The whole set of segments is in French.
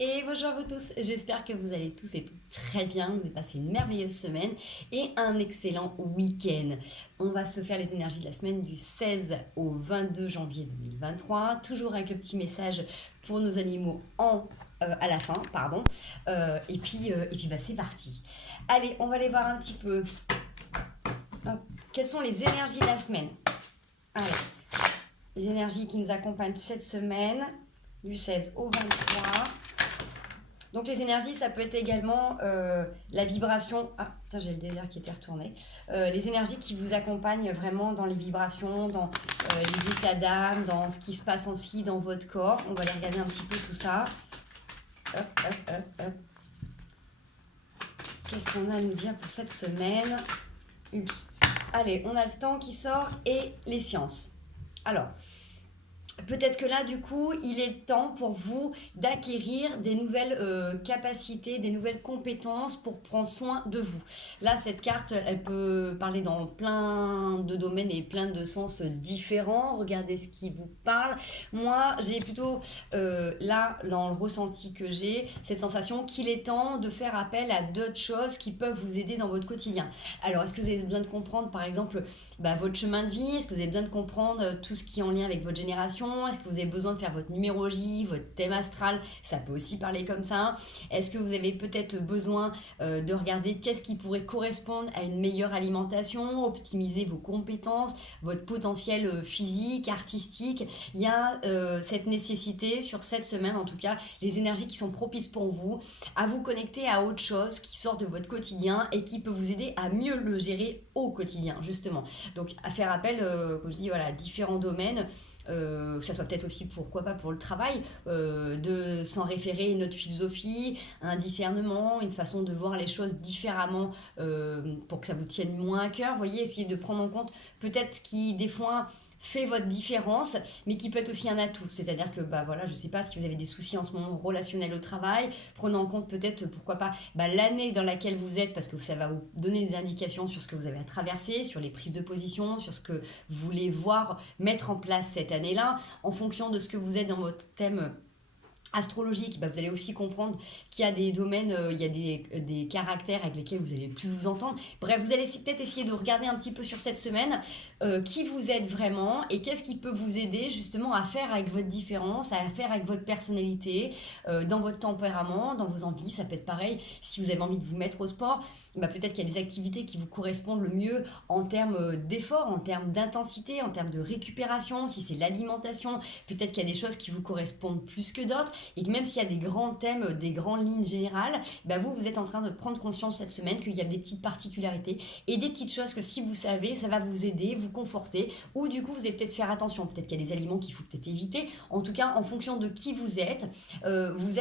Et bonjour à vous tous, j'espère que vous allez tous et toutes très bien, vous avez passé une merveilleuse semaine et un excellent week-end. On va se faire les énergies de la semaine du 16 au 22 janvier 2023, toujours avec le petit message pour nos animaux à la fin, pardon. Et puis c'est parti. Allez, on va aller voir un petit peu hop, quelles sont les énergies de la semaine. Alors, les énergies qui nous accompagnent cette semaine, du 16 au 23. Donc les énergies, ça peut être également la vibration. Ah, putain, j'ai le désert qui était retourné. Les énergies qui vous accompagnent vraiment dans les vibrations, dans les états d'âme, dans ce qui se passe aussi dans votre corps. On va aller regarder un petit peu tout ça. Hop, hop, hop, hop. Qu'est-ce qu'on a à nous dire pour cette semaine? Ups. Allez, on a le temps qui sort et les sciences. Alors, peut-être que là, du coup, il est temps pour vous d'acquérir des nouvelles capacités, des nouvelles compétences pour prendre soin de vous. Là, cette carte, elle peut parler dans plein de domaines et plein de sens différents. Regardez ce qui vous parle. Moi, j'ai plutôt, là, dans le ressenti que j'ai, cette sensation qu'il est temps de faire appel à d'autres choses qui peuvent vous aider dans votre quotidien. Alors, est-ce que vous avez besoin de comprendre, par exemple, votre chemin de vie? Est-ce que vous avez besoin de comprendre tout ce qui est en lien avec votre génération? Est-ce que vous avez besoin de faire votre numérologie, votre thème astral? Ça peut aussi parler comme ça. Est-ce que vous avez peut-être besoin de regarder qu'est-ce qui pourrait correspondre à une meilleure alimentation, optimiser vos compétences, votre potentiel physique, artistique? Il y a cette nécessité sur cette semaine, en tout cas, les énergies qui sont propices pour vous, à vous connecter à autre chose qui sort de votre quotidien et qui peut vous aider à mieux le gérer au quotidien, justement. Donc, à faire appel, comme je dis, voilà, à différents domaines. Que ça soit peut-être aussi pourquoi pas pour le travail, de s'en référer à une autre philosophie, un discernement, une façon de voir les choses différemment pour que ça vous tienne moins à cœur. Vous voyez, essayez de prendre en compte peut-être ce qui des fois fait votre différence, mais qui peut être aussi un atout. C'est-à-dire que, voilà, je sais pas si vous avez des soucis en ce moment relationnels au travail, prenez en compte peut-être, pourquoi pas, l'année dans laquelle vous êtes, parce que ça va vous donner des indications sur ce que vous avez à traverser, sur les prises de position, sur ce que vous voulez voir mettre en place cette année-là, en fonction de ce que vous êtes dans votre thème astrologique, vous allez aussi comprendre qu'il y a des domaines, il y a des caractères avec lesquels vous allez plus vous entendre. Bref, vous allez peut-être essayer de regarder un petit peu sur cette semaine qui vous êtes vraiment et qu'est-ce qui peut vous aider justement à faire avec votre différence, à faire avec votre personnalité, dans votre tempérament, dans vos envies. Ça peut être pareil si vous avez envie de vous mettre au sport. Peut-être qu'il y a des activités qui vous correspondent le mieux en termes d'effort, en termes d'intensité, en termes de récupération. Si c'est l'alimentation, peut-être qu'il y a des choses qui vous correspondent plus que d'autres. Et que même s'il y a des grands thèmes, des grandes lignes générales, vous êtes en train de prendre conscience cette semaine qu'il y a des petites particularités et des petites choses que si vous savez, ça va vous aider, vous conforter. Ou du coup, vous allez peut-être faire attention. Peut-être qu'il y a des aliments qu'il faut peut-être éviter. En tout cas, en fonction de qui vous êtes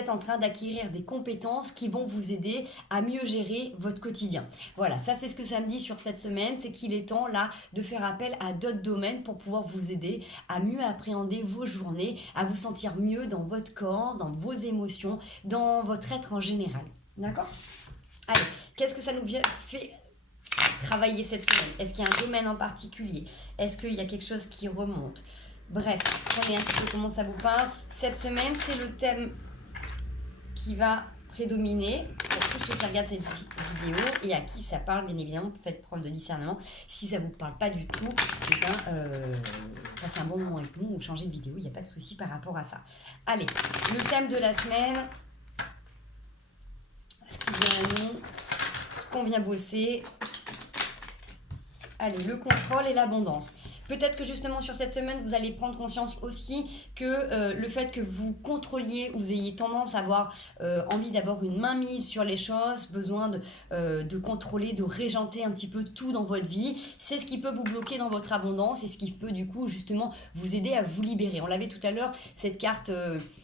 en train d'acquérir des compétences qui vont vous aider à mieux gérer votre quotidien. Voilà, ça c'est ce que ça me dit sur cette semaine, c'est qu'il est temps là de faire appel à d'autres domaines pour pouvoir vous aider à mieux appréhender vos journées, à vous sentir mieux dans votre corps, dans vos émotions, dans votre être en général. D'accord? Allez, qu'est-ce que ça nous fait travailler cette semaine? Est-ce qu'il y a un domaine en particulier? Est-ce qu'il y a quelque chose qui remonte? Bref, prenez un petit peu comment ça vous parle. Cette semaine, c'est le thème qui va prédominer pour tous ceux qui regardent cette vidéo et à qui ça parle, bien évidemment. Faites preuve de discernement. Si ça ne vous parle pas du tout, passez un bon moment avec nous ou changez de vidéo, il n'y a pas de souci par rapport à ça. Allez, le thème de la semaine, ce qui vient à nous, ce qu'on vient bosser. Allez, le contrôle et l'abondance. Peut-être que justement sur cette semaine, vous allez prendre conscience aussi que le fait que vous contrôliez, vous ayez tendance à avoir envie d'avoir une mainmise sur les choses, besoin de contrôler, de régenter un petit peu tout dans votre vie, c'est ce qui peut vous bloquer dans votre abondance et ce qui peut du coup justement vous aider à vous libérer. On l'avait tout à l'heure, cette carte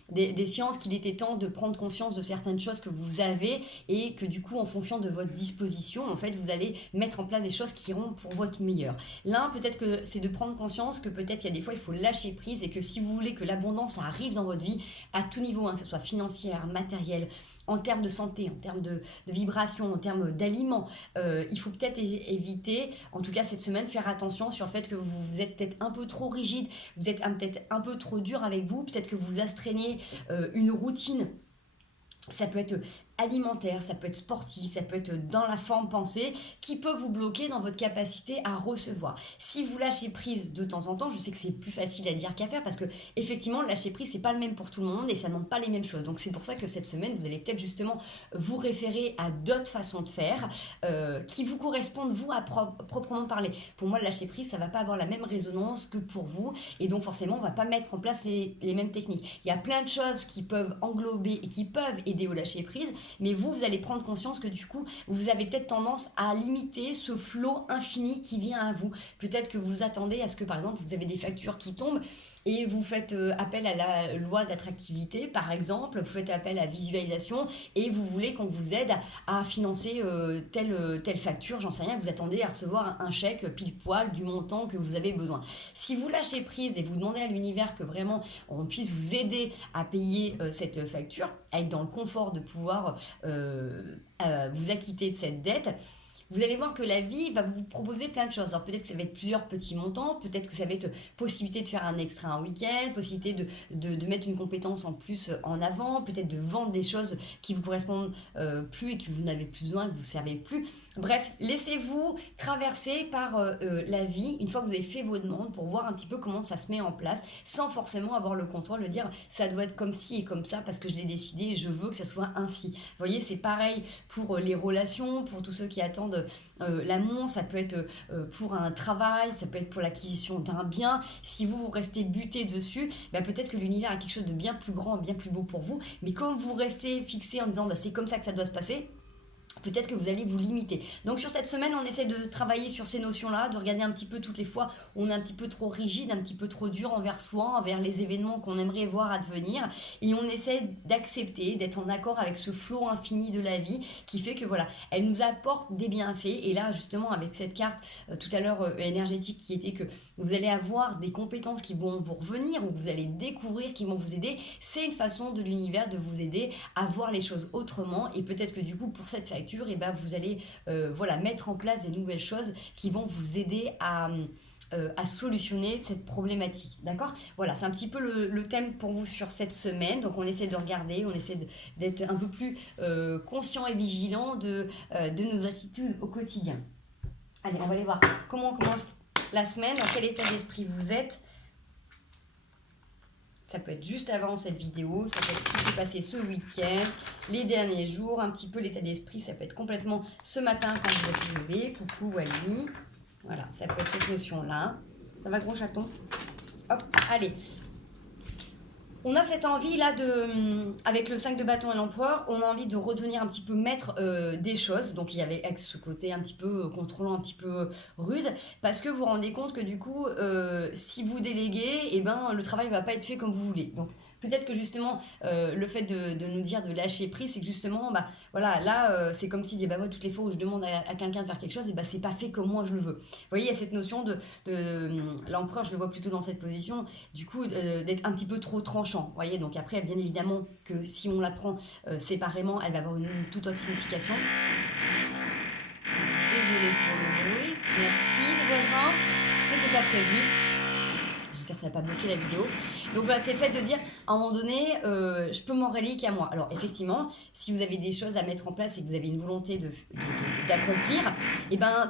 des sciences, qu'il était temps de prendre conscience de certaines choses que vous avez et que du coup en fonction de votre disposition, en fait, vous allez mettre en place des choses qui iront pour votre meilleur. L'un, peut-être que c'est de prendre conscience que peut-être il y a des fois il faut lâcher prise et que si vous voulez que l'abondance arrive dans votre vie à tout niveau, que ce soit financière, matérielle, en termes de santé, en termes de vibration, en termes d'aliments, il faut peut-être éviter, en tout cas cette semaine, faire attention sur le fait que vous êtes peut-être un peu trop rigide, vous êtes peut-être un peu trop dur avec vous, peut-être que vous astreignez une routine Ça peut être alimentaire, ça peut être sportif, ça peut être dans la forme pensée, qui peut vous bloquer dans votre capacité à recevoir. Si vous lâchez prise de temps en temps, je sais que c'est plus facile à dire qu'à faire, parce que effectivement, lâcher prise, c'est pas le même pour tout le monde et ça ne demande pas les mêmes choses. Donc c'est pour ça que cette semaine, vous allez peut-être justement vous référer à d'autres façons de faire qui vous correspondent, vous, à proprement parler. Pour moi, le lâcher prise, ça va pas avoir la même résonance que pour vous, et donc forcément, on va pas mettre en place les mêmes techniques. Il y a plein de choses qui peuvent englober et qui peuvent aider au lâcher prise, mais vous allez prendre conscience que du coup, vous avez peut-être tendance à limiter ce flot infini qui vient à vous. Peut-être que vous attendez à ce que, par exemple, vous avez des factures qui tombent et vous faites appel à la loi d'attractivité, par exemple, vous faites appel à visualisation et vous voulez qu'on vous aide à financer telle facture, j'en sais rien, vous attendez à recevoir un chèque pile poil du montant que vous avez besoin. Si vous lâchez prise et vous demandez à l'univers que vraiment on puisse vous aider à payer cette facture, à être dans le confort de pouvoir vous acquitter de cette dette, vous allez voir que la vie va vous proposer plein de choses. Alors peut-être que ça va être plusieurs petits montants, peut-être que ça va être possibilité de faire un extra un week-end, possibilité de mettre une compétence en plus en avant, peut-être de vendre des choses qui vous correspondent plus et que vous n'avez plus besoin, que vous ne servez plus. Bref, laissez-vous traverser par la vie une fois que vous avez fait vos demandes pour voir un petit peu comment ça se met en place sans forcément avoir le contrôle de dire ça doit être comme ci et comme ça parce que je l'ai décidé et je veux que ça soit ainsi. Vous voyez, c'est pareil pour les relations, pour tous ceux qui attendent l'amour, ça peut être pour un travail, ça peut être pour l'acquisition d'un bien. Si vous restez buté dessus, peut-être que l'univers a quelque chose de bien plus grand, bien plus beau pour vous, mais comme vous restez fixé en disant c'est comme ça que ça doit se passer, peut-être que vous allez vous limiter. Donc sur cette semaine, on essaie de travailler sur ces notions-là, de regarder un petit peu toutes les fois où on est un petit peu trop rigide, un petit peu trop dur envers soi, envers les événements qu'on aimerait voir advenir, et on essaie d'accepter, d'être en accord avec ce flot infini de la vie qui fait que voilà, elle nous apporte des bienfaits. Et là justement avec cette carte tout à l'heure énergétique qui était que vous allez avoir des compétences qui vont vous revenir ou que vous allez découvrir, qui vont vous aider, c'est une façon de l'univers de vous aider à voir les choses autrement. Et peut-être que du coup pour cette facture, et vous allez mettre en place des nouvelles choses qui vont vous aider à solutionner cette problématique, d'accord? Voilà, c'est un petit peu le thème pour vous sur cette semaine. Donc on essaie de regarder, on essaie d'être un peu plus conscient et vigilant de nos attitudes au quotidien. Allez, on va aller voir comment on commence la semaine, dans quel état d'esprit vous êtes. Ça peut être juste avant cette vidéo, ça peut être ce qui s'est passé ce week-end, les derniers jours, un petit peu l'état d'esprit. Ça peut être complètement ce matin quand vous êtes levé. Coucou Wally. Voilà, ça peut être cette notion-là. Ça va, gros chaton? Hop, allez. On a cette envie là avec le 5 de bâton et l'empereur, on a envie de redevenir un petit peu maître des choses. Donc il y avait ce côté un petit peu contrôlant, un petit peu rude, parce que vous vous rendez compte que du coup, si vous déléguez, le travail ne va pas être fait comme vous voulez. Donc peut-être que justement, le fait de nous dire de lâcher prise, c'est que justement, c'est comme si toutes les fois où je demande à quelqu'un de faire quelque chose, c'est pas fait comme moi je le veux. Vous voyez, il y a cette notion de l'empereur, je le vois plutôt dans cette position, du coup, d'être un petit peu trop tranchant. Vous voyez, donc après, bien évidemment, que si on la prend séparément, elle va avoir une toute autre signification. Désolée pour le bruit. Merci les voisins. C'était pas prévu. J'espère que ça n'a pas bloqué la vidéo. Donc voilà, c'est le fait de dire, à un moment donné, je peux m'en relier qu'à moi. Alors effectivement, si vous avez des choses à mettre en place et que vous avez une volonté d'accomplir,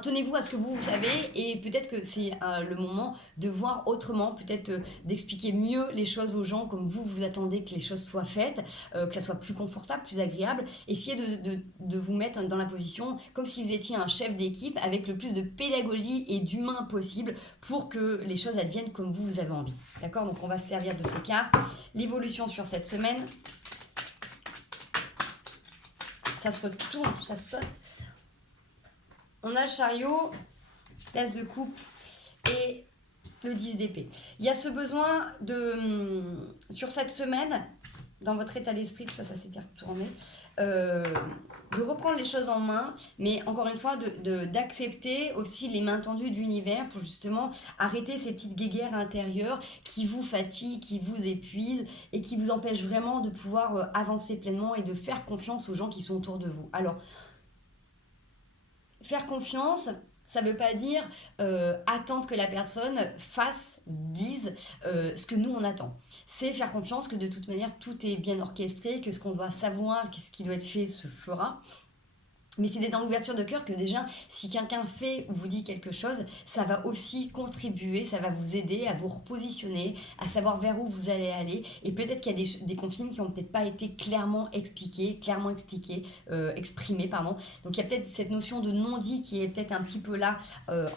tenez-vous à ce que vous savez, et peut-être que c'est le moment de voir autrement, peut-être d'expliquer mieux les choses aux gens comme vous attendez que les choses soient faites, que ça soit plus confortable, plus agréable. Essayez de vous mettre dans la position comme si vous étiez un chef d'équipe avec le plus de pédagogie et d'humain possible pour que les choses adviennent comme vous avez envie. D'accord? Donc on va se servir de ces cartes. L'évolution sur cette semaine. Ça se retourne, ça saute. On a le chariot, l'as de coupe et le 10 d'épée. Il y a ce besoin sur cette semaine, dans votre état d'esprit, tout ça s'était retourné, de reprendre les choses en main, mais encore une fois, d'accepter aussi les mains tendues de l'univers pour justement arrêter ces petites guéguerres intérieures qui vous fatiguent, qui vous épuisent et qui vous empêchent vraiment de pouvoir avancer pleinement et de faire confiance aux gens qui sont autour de vous. Alors, faire confiance, Ça ne veut pas dire attendre que la personne fasse, dise ce que nous on attend. C'est faire confiance que de toute manière tout est bien orchestré, que ce qu'on doit savoir, que ce qui doit être fait se fera. Mais c'est d'être dans l'ouverture de cœur que déjà, si quelqu'un fait ou vous dit quelque chose, ça va aussi contribuer, ça va vous aider à vous repositionner, à savoir vers où vous allez aller. Et peut-être qu'il y a des consignes qui n'ont peut-être pas été exprimées, pardon. Donc il y a peut-être cette notion de non-dit qui est peut-être un petit peu là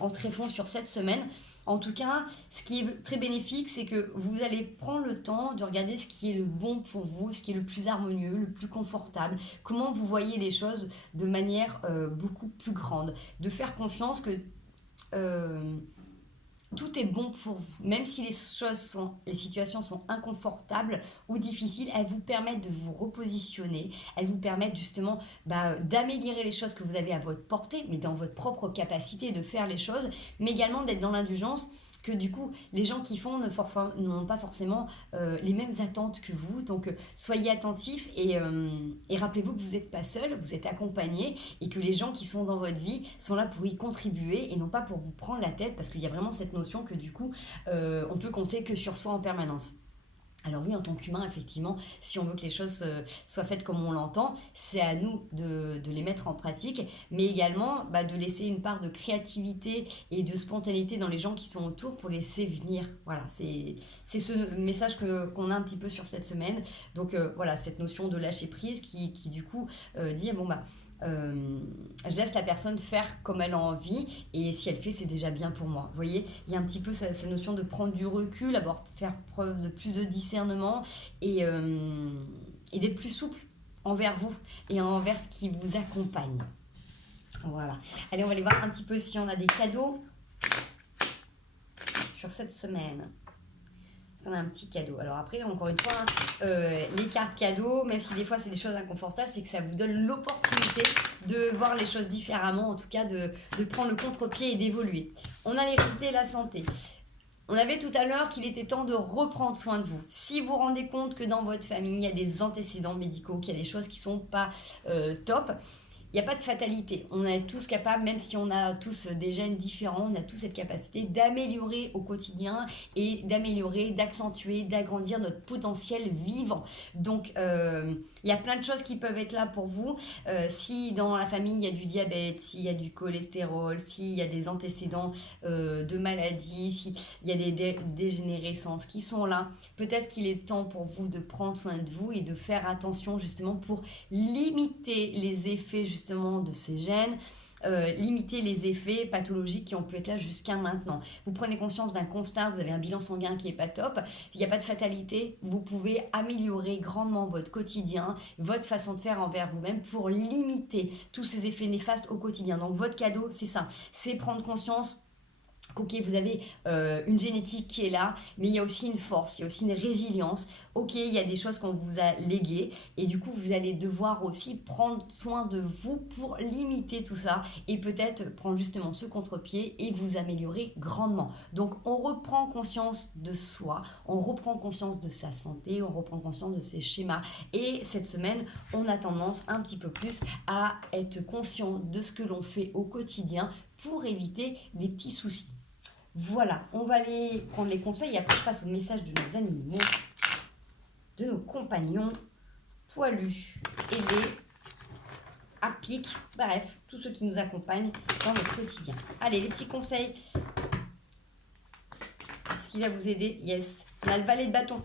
en tréfonds sur cette semaine. En tout cas, ce qui est très bénéfique, c'est que vous allez prendre le temps de regarder ce qui est le bon pour vous, ce qui est le plus harmonieux, le plus confortable, comment vous voyez les choses de manière beaucoup plus grande, de faire confiance que tout est bon pour vous. Même si les situations sont inconfortables ou difficiles, elles vous permettent de vous repositionner, elles vous permettent justement d'améliorer les choses que vous avez à votre portée, mais dans votre propre capacité de faire les choses, mais également d'être dans l'indulgence, que du coup, les gens qui font n'ont pas forcément les mêmes attentes que vous. Donc, soyez attentifs et rappelez-vous que vous n'êtes pas seul, vous êtes accompagné et que les gens qui sont dans votre vie sont là pour y contribuer et non pas pour vous prendre la tête, parce qu'il y a vraiment cette notion que du coup, on peut compter que sur soi en permanence. Alors oui, en tant qu'humain, effectivement, si on veut que les choses soient faites comme on l'entend, c'est à nous de les mettre en pratique, mais également de laisser une part de créativité et de spontanéité dans les gens qui sont autour pour laisser venir. Voilà, c'est ce message qu'on a un petit peu sur cette semaine. Donc voilà, cette notion de lâcher prise qui du coup dit, je laisse la personne faire comme elle a envie et si elle fait, c'est déjà bien pour moi. Vous voyez, il y a un petit peu cette notion de prendre du recul, faire preuve de plus de discernement et d'être plus souple envers vous et envers ce qui vous accompagne. Voilà. Allez, on va aller voir un petit peu si on a des cadeaux sur cette semaine. On a un petit cadeau. Alors après, encore une fois, les cartes cadeaux, même si des fois c'est des choses inconfortables, c'est que ça vous donne l'opportunité de voir les choses différemment, en tout cas de prendre le contre-pied et d'évoluer. On a l'hérédité et la santé. On avait tout à l'heure qu'il était temps de reprendre soin de vous. Si vous vous rendez compte que dans votre famille, il y a des antécédents médicaux, qu'il y a des choses qui ne sont pas top, il n'y a pas de fatalité. On est tous capables, même si on a tous des gènes différents, on a tous cette capacité d'améliorer au quotidien et d'améliorer, d'accentuer, d'agrandir notre potentiel vivant. Donc, il y a plein de choses qui peuvent être là pour vous. Si dans la famille, il y a du diabète, s'il y a du cholestérol, s'il y a des antécédents de maladies, s'il y a des dégénérescences qui sont là, peut-être qu'il est temps pour vous de prendre soin de vous et de faire attention justement pour limiter les effets justement de ces gènes, limiter les effets pathologiques qui ont pu être là jusqu'à maintenant. Vous prenez conscience d'un constat, vous avez un bilan sanguin qui n'est pas top, il n'y a pas de fatalité, vous pouvez améliorer grandement votre quotidien, votre façon de faire envers vous-même pour limiter tous ces effets néfastes au quotidien. Donc votre cadeau, c'est ça, c'est prendre conscience ok, vous avez une génétique qui est là, mais il y a aussi une force, il y a aussi une résilience. Ok, il y a des choses qu'on vous a léguées et du coup, vous allez devoir aussi prendre soin de vous pour limiter tout ça et peut-être prendre justement ce contre-pied et vous améliorer grandement. Donc, on reprend conscience de soi, on reprend conscience de sa santé, on reprend conscience de ses schémas et cette semaine, on a tendance un petit peu plus à être conscient de ce que l'on fait au quotidien pour éviter les petits soucis. Voilà, on va aller prendre les conseils et après je passe au message de nos animaux, de nos compagnons, poilus, ailés, à pic, bref, tous ceux qui nous accompagnent dans notre quotidien. Allez, les petits conseils. Ce qui va vous aider, yes. On a le valet de bâton.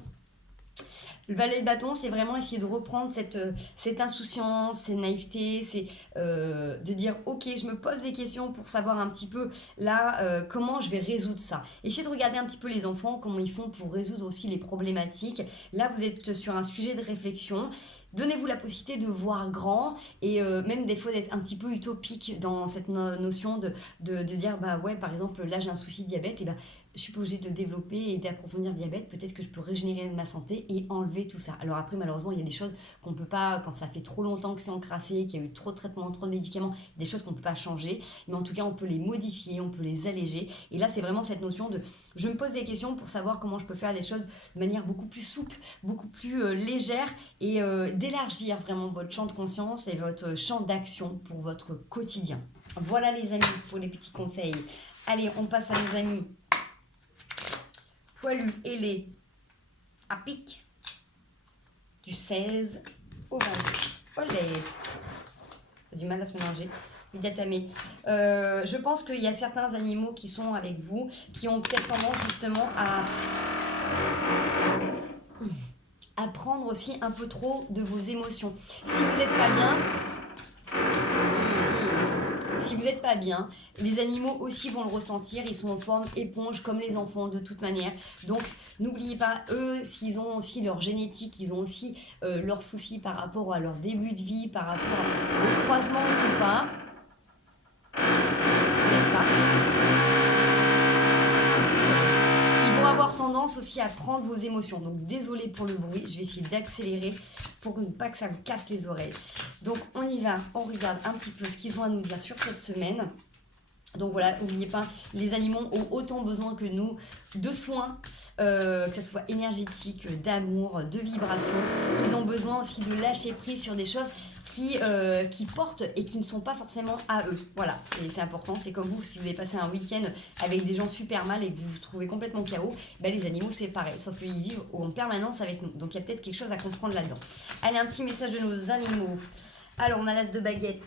Le valet de bâton, c'est vraiment essayer de reprendre cette insouciance, cette naïveté, c'est de dire ok, je me pose des questions pour savoir un petit peu là comment je vais résoudre ça. Essayez de regarder un petit peu les enfants, comment ils font pour résoudre aussi les problématiques. Là, vous êtes sur un sujet de réflexion. Donnez-vous la possibilité de voir grand et même des fois d'être un petit peu utopique dans cette notion de dire bah ouais, par exemple là j'ai un souci de diabète et bah je suis pas obligée de développer et d'approfondir ce diabète, peut-être que je peux régénérer ma santé et enlever tout ça. Alors après malheureusement il y a des choses qu'on peut pas, quand ça fait trop longtemps que c'est encrassé, qu'il y a eu trop de traitements, trop de médicaments, des choses qu'on peut pas changer, mais en tout cas on peut les modifier, on peut les alléger et là c'est vraiment cette notion de je me pose des questions pour savoir comment je peux faire les choses de manière beaucoup plus souple, beaucoup plus légère et d'élargir vraiment votre champ de conscience et votre champ d'action pour votre quotidien. Voilà les amis pour les petits conseils. Allez, on passe à nos amis poilus, ailés, à pic, du 16 au 20. Olé, j'ai du mal à se mélanger. Je pense qu'il y a certains animaux qui sont avec vous, qui ont peut-être tendance justement à prendre aussi un peu trop de vos émotions. Si vous n'êtes pas bien, les animaux aussi vont le ressentir, ils sont en forme éponge comme les enfants de toute manière. Donc n'oubliez pas, eux, s'ils ont aussi leur génétique, ils ont aussi leurs soucis par rapport à leur début de vie, par rapport au croisement ou pas. N'est-ce pas? Ils vont avoir tendance aussi à prendre vos émotions. Donc désolé pour le bruit, je vais essayer d'accélérer pour ne pas que ça vous casse les oreilles. Donc on y va, on regarde un petit peu ce qu'ils ont à nous dire sur cette semaine. Donc voilà, n'oubliez pas, les animaux ont autant besoin que nous de soins, que ce soit énergétique, d'amour, de vibration. Ils ont besoin aussi de lâcher prise sur des choses qui portent et qui ne sont pas forcément à eux. Voilà, c'est important. C'est comme vous, si vous avez passé un week-end avec des gens super mal et que vous vous trouvez complètement KO, ben les animaux c'est pareil, sauf qu'ils vivent en permanence avec nous. Donc il y a peut-être quelque chose à comprendre là-dedans. Allez, un petit message de nos animaux. Alors on a l'as de baguette.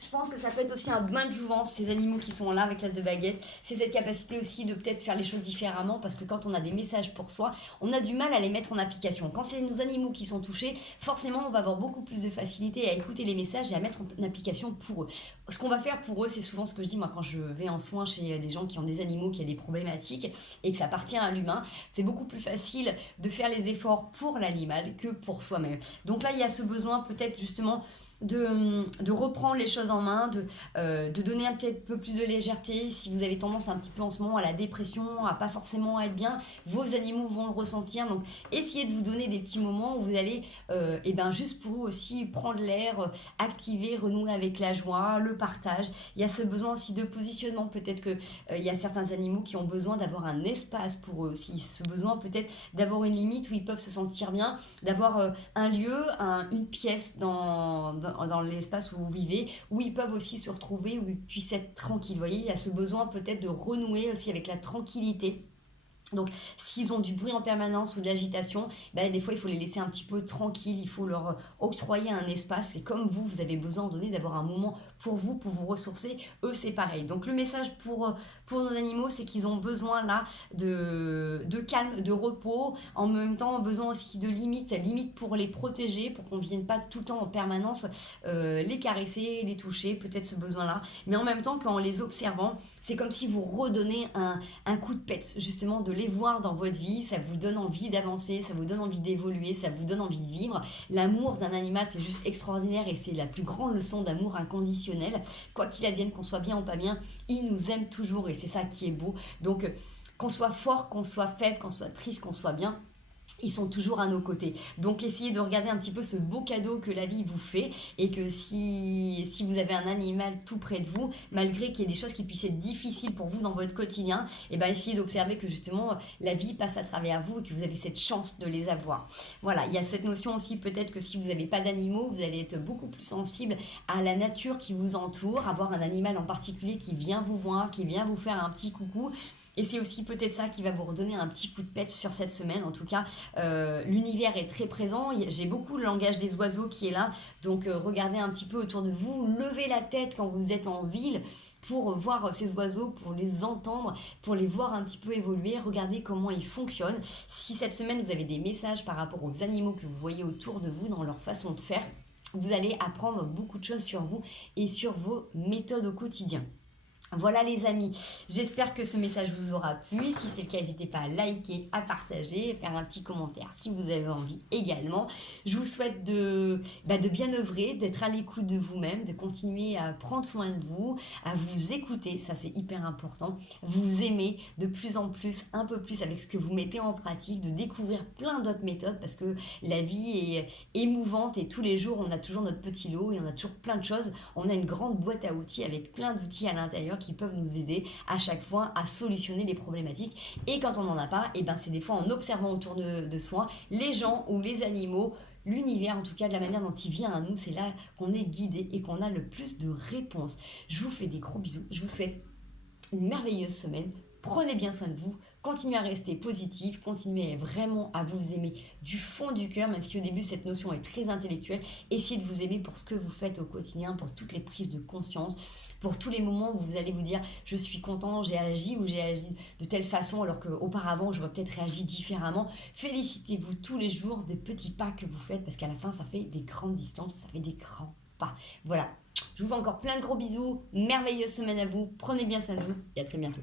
Je pense que ça peut être aussi un bain de jouvence, ces animaux qui sont là avec l'as de baguette. C'est cette capacité aussi de peut-être faire les choses différemment, parce que quand on a des messages pour soi, on a du mal à les mettre en application. Quand c'est nos animaux qui sont touchés, forcément on va avoir beaucoup plus de facilité à écouter les messages et à mettre en application pour eux. Ce qu'on va faire pour eux, c'est souvent ce que je dis moi quand je vais en soins chez des gens qui ont des animaux, qui ont des problématiques et que ça appartient à l'humain. C'est beaucoup plus facile de faire les efforts pour l'animal que pour soi-même. Donc là il y a ce besoin peut-être justement de reprendre les choses en main, de donner un petit peu plus de légèreté. Si vous avez tendance un petit peu en ce moment à la dépression, à pas forcément être bien, vos animaux vont le ressentir. Donc essayez de vous donner des petits moments où vous allez juste pour vous aussi prendre l'air, activer, renouer avec la joie, le partage. Il y a ce besoin aussi de positionnement. Peut-être que il y a certains animaux qui ont besoin d'avoir un espace pour eux aussi. Ce besoin peut-être d'avoir une limite où ils peuvent se sentir bien, d'avoir un lieu, une pièce dans l'espace où vous vivez, où ils peuvent aussi se retrouver, où ils puissent être tranquilles. Vous voyez, il y a ce besoin peut-être de renouer aussi avec la tranquillité. Donc, s'ils ont du bruit en permanence ou de l'agitation, des fois, il faut les laisser un petit peu tranquilles, il faut leur octroyer un espace. Et comme vous avez besoin donné d'avoir un moment pour vous ressourcer, eux, c'est pareil. Donc, le message pour nos animaux, c'est qu'ils ont besoin là de calme, de repos, en même temps, besoin aussi de limites pour les protéger, pour qu'on ne vienne pas tout le temps en permanence les caresser, les toucher, peut-être ce besoin-là. Mais en même temps, qu'en les observant, c'est comme si vous redonnez un coup de pète, justement, de les voir dans votre vie. Ça vous donne envie d'avancer, ça vous donne envie d'évoluer, ça vous donne envie de vivre. L'amour d'un animal, c'est juste extraordinaire et c'est la plus grande leçon d'amour inconditionnel. Quoi qu'il advienne, qu'on soit bien ou pas bien, il nous aime toujours et c'est ça qui est beau. Donc, qu'on soit fort, qu'on soit faible, qu'on soit triste, qu'on soit bien, ils sont toujours à nos côtés. Donc essayez de regarder un petit peu ce beau cadeau que la vie vous fait et que si vous avez un animal tout près de vous, malgré qu'il y ait des choses qui puissent être difficiles pour vous dans votre quotidien, essayez d'observer que justement la vie passe à travers vous et que vous avez cette chance de les avoir. Voilà, il y a cette notion aussi peut-être que si vous n'avez pas d'animaux, vous allez être beaucoup plus sensible à la nature qui vous entoure, avoir un animal en particulier qui vient vous voir, qui vient vous faire un petit coucou. Et c'est aussi peut-être ça qui va vous redonner un petit coup de pète sur cette semaine. En tout cas, l'univers est très présent. J'ai beaucoup le langage des oiseaux qui est là. Donc, regardez un petit peu autour de vous. Levez la tête quand vous êtes en ville pour voir ces oiseaux, pour les entendre, pour les voir un petit peu évoluer. Regardez comment ils fonctionnent. Si cette semaine, vous avez des messages par rapport aux animaux que vous voyez autour de vous dans leur façon de faire, vous allez apprendre beaucoup de choses sur vous et sur vos méthodes au quotidien. Voilà les amis, j'espère que ce message vous aura plu. Si c'est le cas, n'hésitez pas à liker, à partager, faire un petit commentaire si vous avez envie également. Je vous souhaite de bien œuvrer, d'être à l'écoute de vous-même, de continuer à prendre soin de vous, à vous écouter, ça c'est hyper important, vous aimer de plus en plus, un peu plus avec ce que vous mettez en pratique, de découvrir plein d'autres méthodes parce que la vie est émouvante et tous les jours on a toujours notre petit lot et on a toujours plein de choses. On a une grande boîte à outils avec plein d'outils à l'intérieur qui peuvent nous aider à chaque fois à solutionner les problématiques. Et quand on n'en a pas, c'est des fois en observant autour de soi les gens ou les animaux l'univers, en tout cas de la manière dont il vient à nous, c'est là qu'on est guidé et qu'on a le plus de réponses. Je vous fais des gros bisous, je vous souhaite une merveilleuse semaine, prenez bien soin de vous, continuez à rester positif, continuez vraiment à vous aimer du fond du cœur, même si au début cette notion est très intellectuelle, essayez de vous aimer pour ce que vous faites au quotidien, pour toutes les prises de conscience, pour tous les moments où vous allez vous dire je suis content, j'ai agi ou j'ai agi de telle façon alors qu'auparavant j'aurais peut-être réagi différemment. Félicitez-vous tous les jours des petits pas que vous faites parce qu'à la fin ça fait des grandes distances, ça fait des grands pas. Voilà, je vous fais encore plein de gros bisous, merveilleuse semaine à vous, prenez bien soin de vous et à très bientôt.